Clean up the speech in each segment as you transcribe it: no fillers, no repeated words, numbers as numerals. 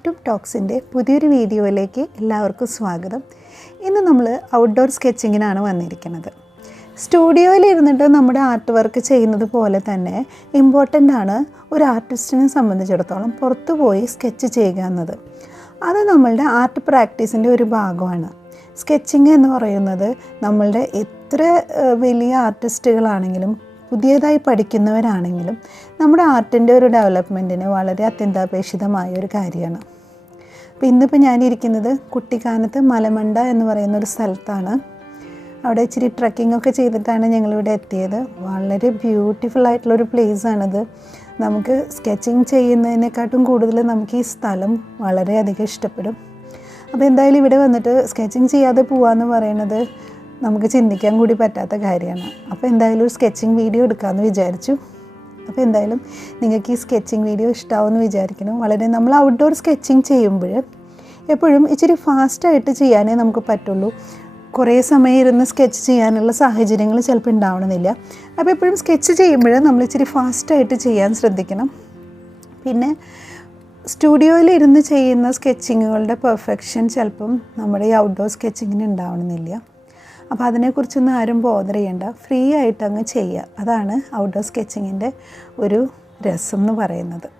ആർട്ടും ടോക്സിൻ്റെ പുതിയൊരു വീഡിയോയിലേക്ക് എല്ലാവർക്കും സ്വാഗതം. ഇന്ന് നമ്മൾ ഔട്ട്ഡോർ സ്കെച്ചിങ്ങിനാണ് വന്നിരിക്കുന്നത്. സ്റ്റുഡിയോയിൽ ഇരുന്നിട്ട് നമ്മുടെ ആർട്ട് വർക്ക് ചെയ്യുന്നത് പോലെ തന്നെ ഇമ്പോർട്ടൻ്റ് ആണ് ഒരു ആർട്ടിസ്റ്റിനെ സംബന്ധിച്ചിടത്തോളം പുറത്തു പോയി സ്കെച്ച് ചെയ്യുക എന്നത്. അത് നമ്മളുടെ ആർട്ട് പ്രാക്ടീസിൻ്റെ ഒരു ഭാഗമാണ്. സ്കെച്ചിങ് എന്ന് പറയുന്നത് നമ്മളുടെ എത്ര വലിയ ആർട്ടിസ്റ്റുകളാണെങ്കിലും പുതിയതായി പഠിക്കുന്നവരാണെങ്കിലും നമ്മുടെ ആർട്ടിൻ്റെ ഒരു ഡെവലപ്മെൻറ്റിന് വളരെ അത്യന്താപേക്ഷിതമായ ഒരു കാര്യമാണ്. അപ്പോൾ ഇന്നിപ്പോൾ ഞാനിരിക്കുന്നത് കുട്ടിക്കാനത്ത് മലമണ്ട എന്ന് പറയുന്ന ഒരു സ്ഥലത്താണ്. അവിടെ ഇച്ചിരി ട്രക്കിംഗ് ഒക്കെ ചെയ്തിട്ടാണ് ഞങ്ങളിവിടെ എത്തിയത്. വളരെ ബ്യൂട്ടിഫുൾ ആയിട്ടുള്ളൊരു പ്ലേസാണിത്. നമുക്ക് സ്കെച്ചിങ് ചെയ്യുന്നതിനെക്കാട്ടും കൂടുതൽ നമുക്ക് ഈ സ്ഥലം വളരെയധികം ഇഷ്ടപ്പെടും. അപ്പോൾ എന്തായാലും ഇവിടെ വന്നിട്ട് സ്കെച്ചിങ് ചെയ്യാതെ പോകാമെന്ന് പറയുന്നത് നമുക്ക് ചിന്തിക്കാൻ കൂടി പറ്റാത്ത കാര്യമാണ്. അപ്പോൾ എന്തായാലും ഒരു സ്കെച്ചിങ് വീഡിയോ എടുക്കാമെന്ന് വിചാരിച്ചു. അപ്പോൾ എന്തായാലും നിങ്ങൾക്ക് ഈ സ്കെച്ചിങ് വീഡിയോ ഇഷ്ടമാവുമെന്ന് വിചാരിക്കുന്നു. വളരെ നമ്മൾ ഔട്ട്ഡോർ സ്കെച്ചിങ് ചെയ്യുമ്പോൾ എപ്പോഴും ഇച്ചിരി ഫാസ്റ്റായിട്ട് ചെയ്യാനേ നമുക്ക് പറ്റുള്ളൂ. കുറേ സമയം ഇരുന്ന് സ്കെച്ച് ചെയ്യാനുള്ള സാഹചര്യങ്ങൾ ചിലപ്പോൾ ഉണ്ടാവണമെന്നില്ല. അപ്പോൾ എപ്പോഴും സ്കെച്ച് ചെയ്യുമ്പോൾ നമ്മൾ ഇച്ചിരി ഫാസ്റ്റായിട്ട് ചെയ്യാൻ ശ്രദ്ധിക്കണം. പിന്നെ സ്റ്റുഡിയോയിൽ ഇരുന്ന് ചെയ്യുന്ന സ്കെച്ചിങ്ങുകളുടെ പെർഫെക്ഷൻ ചിലപ്പം നമ്മുടെ ഈ ഔട്ട്ഡോർ സ്കെച്ചിങ്ങിന് ഉണ്ടാവണമെന്നില്ല. അപ്പോൾ അതിനെക്കുറിച്ചൊന്നും ആരും ബോധർ ചെയ്യണ്ട, ഫ്രീ ആയിട്ട് അങ്ങ് ചെയ്യുക. അതാണ് ഔട്ട്ഡോർ സ്കെച്ചിങ്ങിൻ്റെ ഒരു രസം എന്ന് പറയുന്നത്.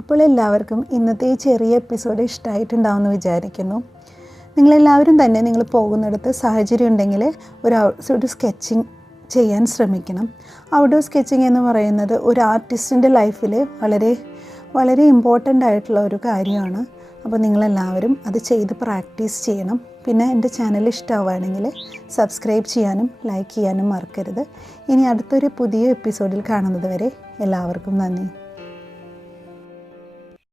അപ്പോൾ എല്ലാവർക്കും ഇന്നത്തെ ഈ ചെറിയ എപ്പിസോഡ് ഇഷ്ടമായിട്ടുണ്ടാവുമെന്ന് വിചാരിക്കുന്നു. നിങ്ങളെല്ലാവരും തന്നെ നിങ്ങൾ പോകുന്നിടത്ത് സാഹചര്യം ഉണ്ടെങ്കിൽ ഒരു സ്കെച്ചിങ് ചെയ്യാൻ ശ്രമിക്കണം. ഔട്ട്ഡോർ സ്കെച്ചിങ് എന്ന് പറയുന്നത് ഒരു ആർട്ടിസ്റ്റിൻ്റെ ലൈഫിൽ വളരെ വളരെ ഇമ്പോർട്ടൻ്റ് ആയിട്ടുള്ള ഒരു കാര്യമാണ്. അപ്പോൾ നിങ്ങളെല്ലാവരും അത് ചെയ്ത് പ്രാക്ടീസ് ചെയ്യണം. പിന്നെ എൻ്റെ ചാനൽ ഇഷ്ടമാവുകയാണെങ്കിൽ സബ്സ്ക്രൈബ് ചെയ്യാനും ലൈക്ക് ചെയ്യാനും മറക്കരുത്. ഇനി അടുത്തൊരു പുതിയ എപ്പിസോഡിൽ കാണുന്നത് വരെ എല്ലാവർക്കും നന്ദി.